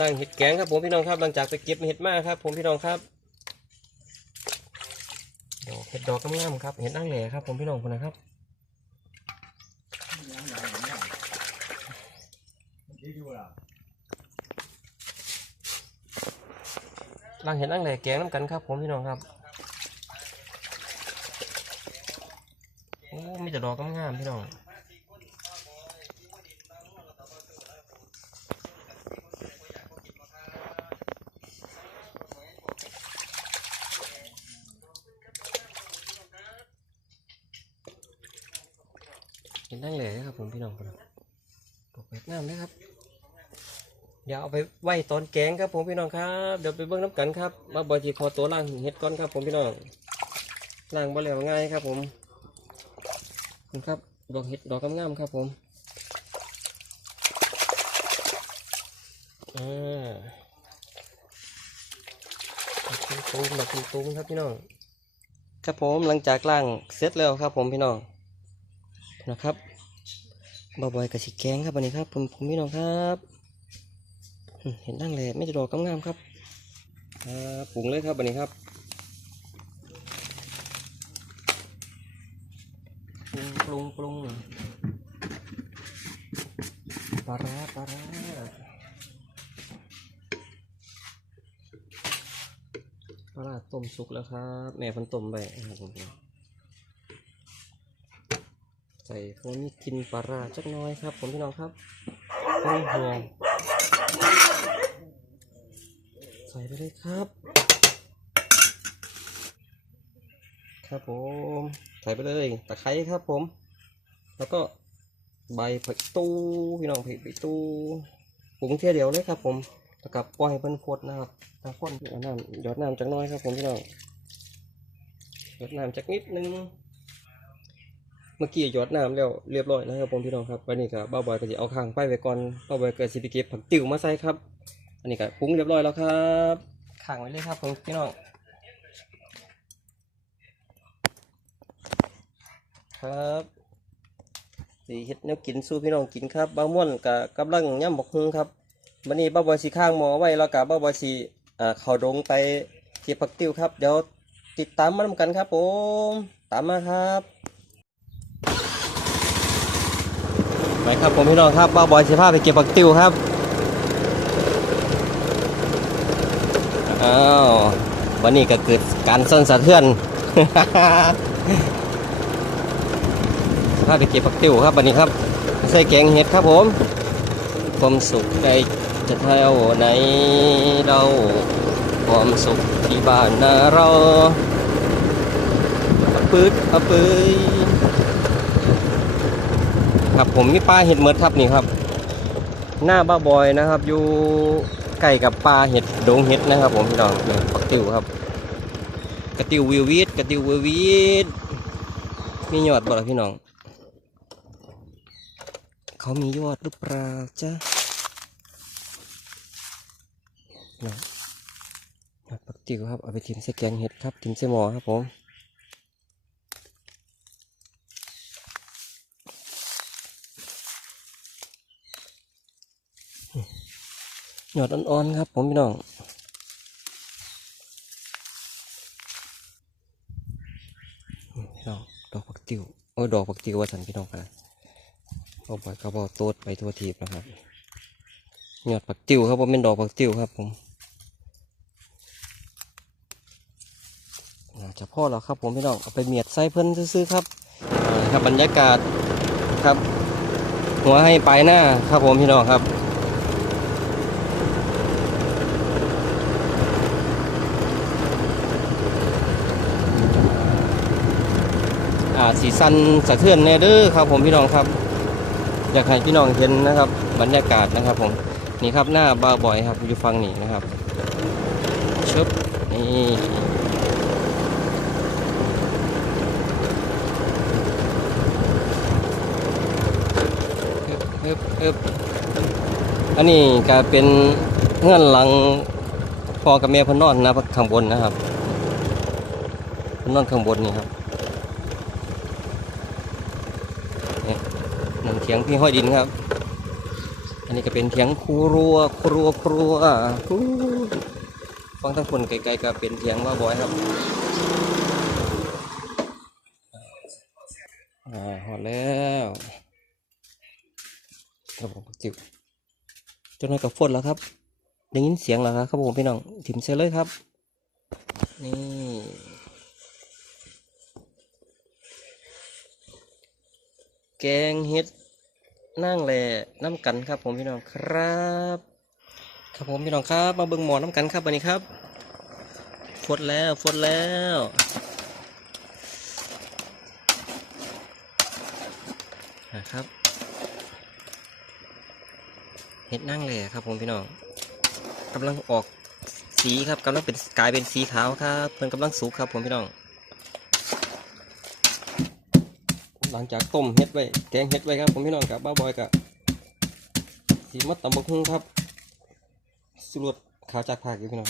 ล่างเห็ดแกงครับผมพี่น้องครับหลังจากไปเก็บเห็ดมาครับ ผมพี่น้องครับดอกเห็ดดอกงามๆครับเห็ดนั่งแหล่ครับ ผมพี่น้องคนนะครับล่างเห็ดนั่งแหล่แกงน้ำกันครับ ผมพี่น้องครับโอ้มีแต่ดอกงามๆพี่น้อง เห็นนั่งเลยนะครับผมพี่น้องคนตกเป็ดน้ำนะครับ เดี๋ยวเอาไปไว้ตอนแกงครับผมพี่น้องครับ เดี๋ยวไปเบิ้งน้ำกันครับ มาบอยทีคอตัวล่างเห็ดก้อนครับผมพี่น้องล่างบ่แล้วง่ายครับผมนี่ครับ ดอกเห็ดดอกงามๆครับผมอ่าดอตุ้มๆดอกตุ้มครับพี่น้อง ครับผมหลังจากล่างเสร็จแล้วครับผมพี่น้อง นะครับบาบอยกับสิแกงครับวันนี้ครับผมผมพี่น้องครับเห็นนั่งเลยไม่จะดอกงามๆครับปรุงเลยครับวันนี้ครับปรุงปรุงปรุงปลาร้าปลาร้าปลาต้มสุกแล้วครับแม่พันต้มไปครับผม ใส่พวกนี้กินปลาราจักน้อยครับ ผมพี่น้องครับต้นหอมใส่ไปเลยครับ ครับผมใส่ไปเลยตะไคร้ครับผม แล้วก็ใบผักตู้พี่น้องผักตูปรุงเทียเดียวเลยครับ ผมแล้วก็ปล่อยเพิ่นพดนะครับน้ำข้นหยดน้ำหยดน้ำจักน้อยครับ ผมพี่น้องหยดน้ำจักนิดนึง เมื่อกี้หยอดน้ำแล้วเรียบร้อยนะครับผมพี่น้องครับวันนี้ก็บ้าบอยก็จะเอาข้างไปไว้ก่อนบ้าบอยก็สิไปเก็บผักติ๋วมาใส่ครับ อันนี้ก็ปรุงเรียบร้อยแล้วครับข้างไว้เลยครับผมพี่น้องครับสีเฮ็ดแนวกินสู้พี่น้องกินครับบ้าม่วนกับกำลังย่ำบกฮุงครับวันนี้บ้าบอยสีข้างหมอไว้แล้วกับบ้าบอยสีอ่าเข้าดงไปเก็บผักติ๋วครับเดี๋ยวติดตามมาทำกันครับผมตามมาครับ ไปครับผมพี่น้องครับบ้าบอยสิพาไปเก็บปักติวครับอ้าววันนี้ก็เกิดการสั่นสะเทือนพาไปเก็บปักติวครับวันนี้ครับใส่แกงเห็ดครับผมความสุขใจจะเท่าไหนเราความสุขที่บ้านนาเราปืดอปืย ครับผมมีปลาเห็ดเมดครับนี่ครับ หน้าบ้าบอยนะครับ อยู่ใกล้กับปลาเห็ดดงเห็ดนะครับ ผมพี่น้องนี่ปักติวครับ กระติววิววิดกระติววิววิดมียอดบ่ล่ะพี่น้อง เขามียอดหรือเปล่าจ๊ะนี่ยอดปักติวครับเอาไปทิมใส่แกงเห็ดครับทิมใส่หมอครับผม หยอดอ่อนๆครับผมพี่น้องพี่น้องดอกผักติวโอ้ดอกผักติวว่าสันพี่น้องกันเอาไปกระบอกโต๊ดไปทั่วทีบนะครับหยอดผักติวครับผมเป็นดอกผักติวครับผมน่าจะพ่อแล้วครับผมพี่น้องเอาไปเมียดใส่เพิ่นซื้อครับครับบรรยากาศครับ หัวให้ปลายหน้าครับผมพี่น้องครับ อ่าสีสันสะเทือนแน่เด้อครับ ผมพี่น้องครับ อยากให้พี่น้องเห็นนะครับ บรรยากาศนะครับ ผมนี่ครับหน้าบาบอยครับอยู่ฟังนี่นะครับชึบนี่ฮึบฮึบอันนี้ก็เป็นเงื่อนหลังพอกับแม่เพนอนนะข้างบนนะครับพนนอนข้างบนนี่ครับ หนึ่งเขี ยงพี่ห้อยดินครับ อันนี่ก็เป็นเถียงครัวครัวครัวฟังทั้งคนไกลๆก็เป็นเถียงว่าบอยครับอ่าหอดแล้วครับผมจิบจนนั้นกับฝนแล้วครับได้ยินเสียงแล้วครับครับผมพี่น้องถิ่มเซเลยครับ นี่แกงเห็ด นั่งแหล่น้ำกันครับผมพี่น้องครับ ครับผมพี่น้องครับมาเบิ่งหมอน้ำกันครับวันนี้ครับฟดแล้วฟดแล้วนะครับเห็ดนั่งแหล่ครับผมพี่น้องกำลังออกสีครับกำลังเป็นกลายเป็นสีขาวครับเพิ่นกำลังสุกครับผมพี่น้อง หลังจากต้มเห็ดไว้แกงเห็ดไว้ครับผมพี่น้องกับบ้าบอยกับสีมัดตำบักหุ่งครับสุรสขาวจากผักอยู่พี่น้อง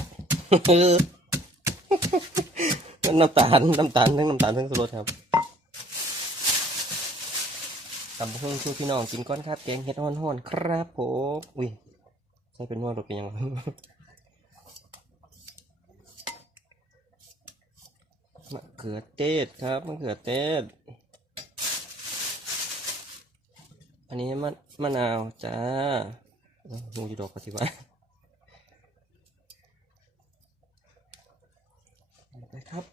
น้ำตาลน้ำตาลทั้งน้ำตาลทั้งสุรสครับตำบักหุ่งช่วยพี่น้องกินก้อนครับแกงเห็ดห่อนๆครับผมอุ้ยใช่เป็นหัวรถเป็นยังไงมะเขือเทศครับมะเขือเทศ อันนี้มะมะนาวจ้างูอยู่ดอกปฏิวัติไปครับ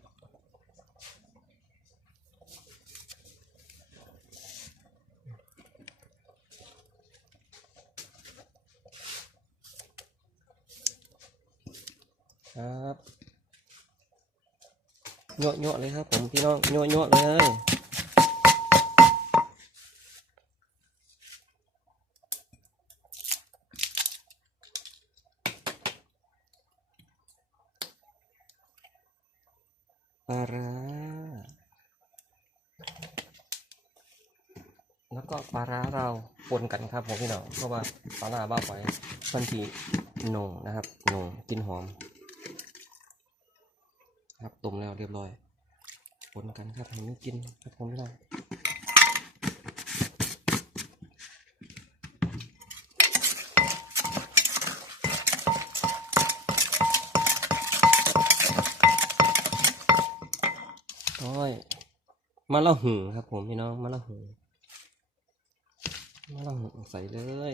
ครับโยโยเลยครับผมพี่น้องโยโยเลย ปลาร้าแล้วก็ปลาร้าเราปนกันครับผมพี่น้องเพราะว่าปลาร้าบ้าไปมันทีหนงนะครับหนงกินหอม ครับต้มแล้วเรียบร้อยปนกันครับให้มีกลินครับผมพี่น้องโอ้ย มะละหูครับ ผมพี่น้องมะละหูมะละหูใส่เลย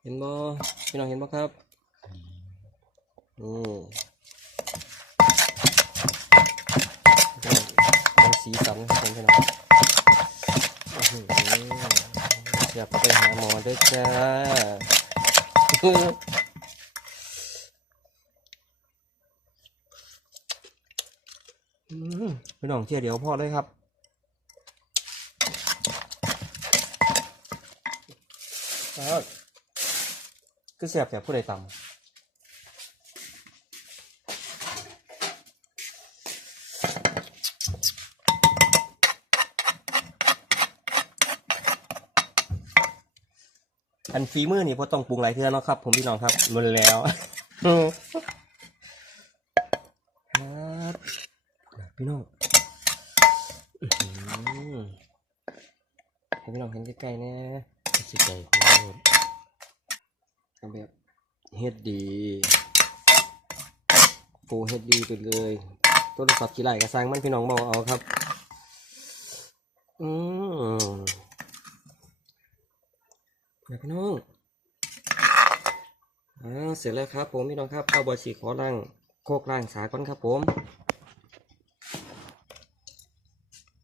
เห็นบ่พี่น้องเห็นบ่ครับนี่เป็นสีสันครับผมพี่น้องอย่าไปหาหมอเด้วยจ้า อืม พี่น้องเที่ยวเดียวพอเลยครับคือเสียบแต่ผู้ใดต่ำอันฝีมือนี่พอต้องปรุงหลายเทื่อเนาะครับ ผมพี่น้องครับรุนแล้วครับพี่น้องอื้อหือ ให้พี่น้องเห็นใกล้ๆนี่ยสิไก่โคตรเอาแบบเฮ็ดดีโฟเฮ็ดดีไปเลยโทรศัพท์กี่ไหลกระซังมันพี่น้องเบาเอาครับ อืมนะพี่น้องอ่าเสร็จแล้วครับ ผมพี่น้องครับเอาบอยสีขอล่างโคกล่างสาก่อนครับ ผม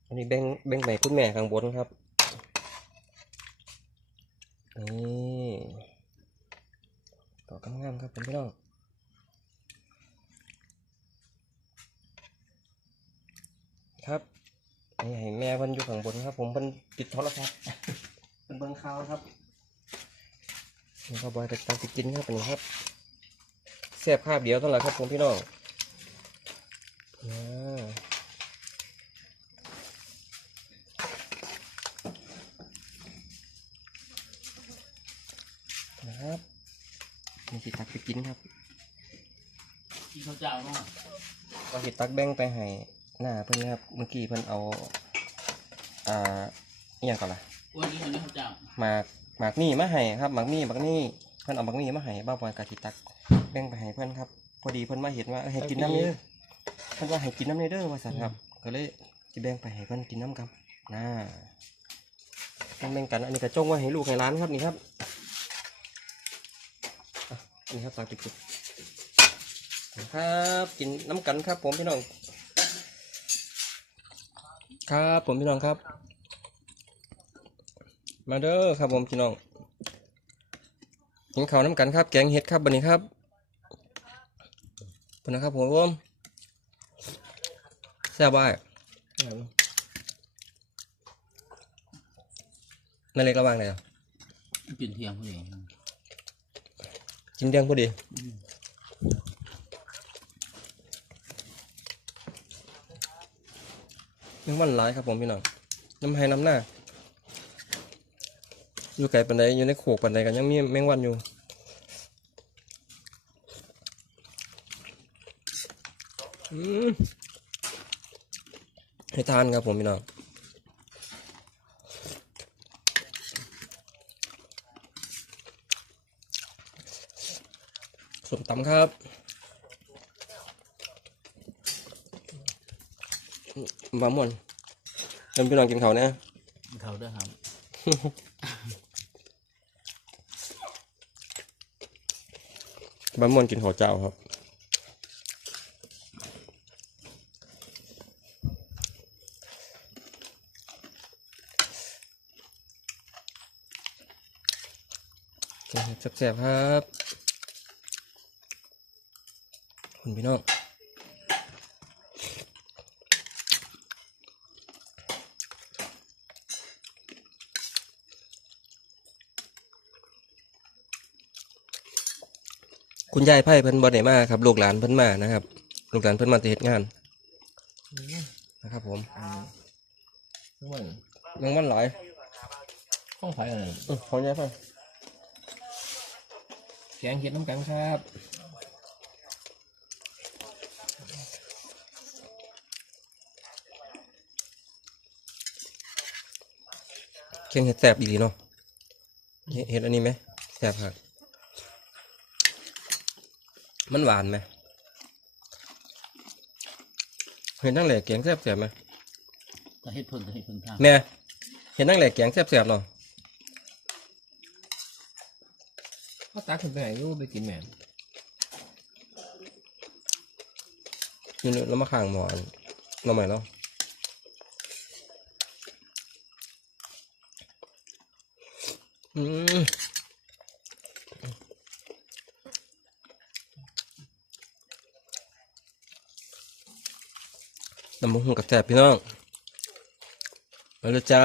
อันนี้แบ่งแบ่งไปคุณแม่ข้างบนครับ นี่ต่อกำงามครับผมพี่น้องครับนี่ให้แม่เพิ่นอยู่ข้างบนครับ ผมเพิ่นติดโทรศัพท์เป็นเบิ่งข่าวครับนี่ข้าวบอยแต่ตามติกินครับอันนี้ครับแซ่บคาบเดียวเท่าไหร่ครับผมพี่น้องอ่า นะครับมีสิตักไปกิน ครับกินข้าวเจ้าเนาะก็สิตักแบ่งไปให้หน้าเพิ่นครับ เมื่อกี้เพิ่นเอา อ่าอหย่างก่อนล่ะอ้วนนี้คนนี้เขาเจ้าหมากหมากนี่มาให้ครับหมากนี่หมากนี่เพิ่นเอาหมากนี่มาให้บ้าวบอยกะทิตักแบ่งไปให้เพิ่นครับ พอดีเพิ่นมาเห็นว่าเอ้ยให้กินน้ำนี่เด้อเพิ่นว่าให้กินน้ำนี่เด้อว่าซั่นครับ ก็เลยสิแบ่งไปให้เพิ่นกินน้ำครับน่าแบ่งๆกันอันนี้ก็จงไว้ให้ลูกให้หลานครับนี่ครับอะ นี่ครับตาติดครับกินน้ำกันครับ ผมพี่น้อง ครับผมพี่น้องครับ มาเด้อครับผมพี่น้องกินข้าวน้ำกันครับ แกงเห็ดครับบันนี้ครับเป็นนะครับผมร่วมแซ่บบ้ายนั่นเล็กระวังเลยอะกินเที่ยงพอดี กินเดียงพอดียังวันหลายครับผมพี่น้องน้ำให้น้ำหน้า อยู่ไกลปันใดอยู่ในโขกปันใดกันยังมีแมงวันอยู่อืมให้ทานครับผมพี่น้อง สมตำครับบะม่วนเดินพี่น้องกินเขาวเนี่ยเขาด้วยครับบะม่วนกินข้าวเจ้าครับ แซ่บๆครับ คุณพี่น้องคุณยายไพ่เพิ่นบ่ได้มาครับลูกหลานเพิ่นมานะครับลูกหลานเพิ่นมาแต่เฮ็ดงานนะครับ ผมมันยังมันหลายข้องไผ่อะไรเออของยายไพ่แกงเห็ดน้ำกันครับ เคียงเห็ดแซ่บอีหลีเนาะเห็ดเห็ดอันนี้ไหมแซ่บครับมันหวานไหมเห็นนั่งแหล่แกงแซ่บแซ่บไหมจะให้เพิ่งจะให้เพิ่งทางแม่เห็นนั่งแหล่แกงแซ่บแซ่บเนาะเขาตักขึ้นไปไหนอยูไปกินแหม่นี่แล้วมาข้างหมออันเราใหม่เนาะอืม ตำบักหุ่งกับแซ่บพี่น้อง มาเลยจ้า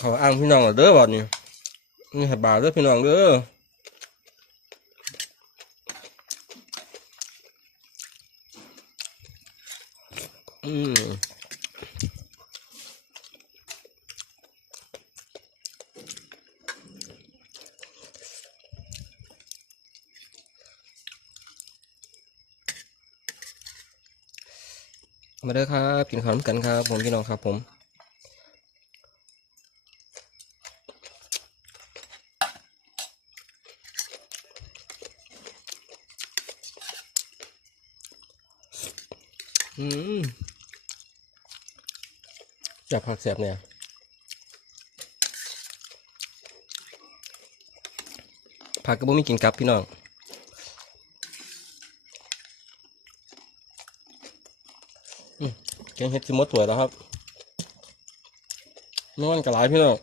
เขาอ้างพี่น้องเหรอเด้อบ่นี่นี่ให้บาเด้อพี่น้องเด้อม มาเด้อครับกินข้าวน้ำกันครับ ผมพี่น้องครับผมอืมจับผักแสบเนี่ยผักก็บ่มีกินกับพี่น้องอืม แกงเห็ดสิหมดถ้วยแล้วครับนอนกับหลายพี่น้อง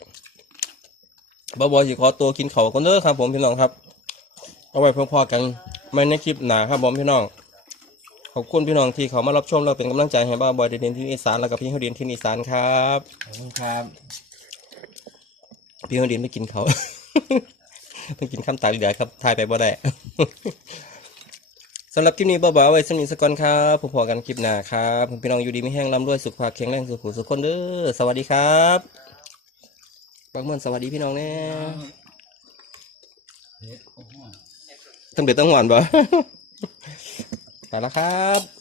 บ่บอยสิขอตัวกินเขาวกันเด้อครับ ผมพี่น้องครับ เอาไว้พอๆกันไม่ในคลิปหนาครับผมพี่น้อง ขอบคุณพี่น้องที่เขามารับชมเราเป็นกำลังใจให้บ้าบอยเดนที่อีสานแล้วก็พี่เขาเดียนที่อีสานครับขอบคุณครับ พี่เขาเดียนไปกินเขาต้องกินข้ามตาเหลือครับทายไปบ่ได้ สำหรับคลิปนี้บ้าบอยเอาไว้สนิทสกอนครับพบๆกันคลิปหน้าครับพี่น้องอยู่ดีไม่แห้งร่ำรวยสุขภาพแข็งแรงสุขุสุขคนเด้อสวัสดีครับบางเมื่อนสวัสดีพี่น้องแน่โอ้โหต้องเดือดต้องหวานบ่ไปแล้วครับ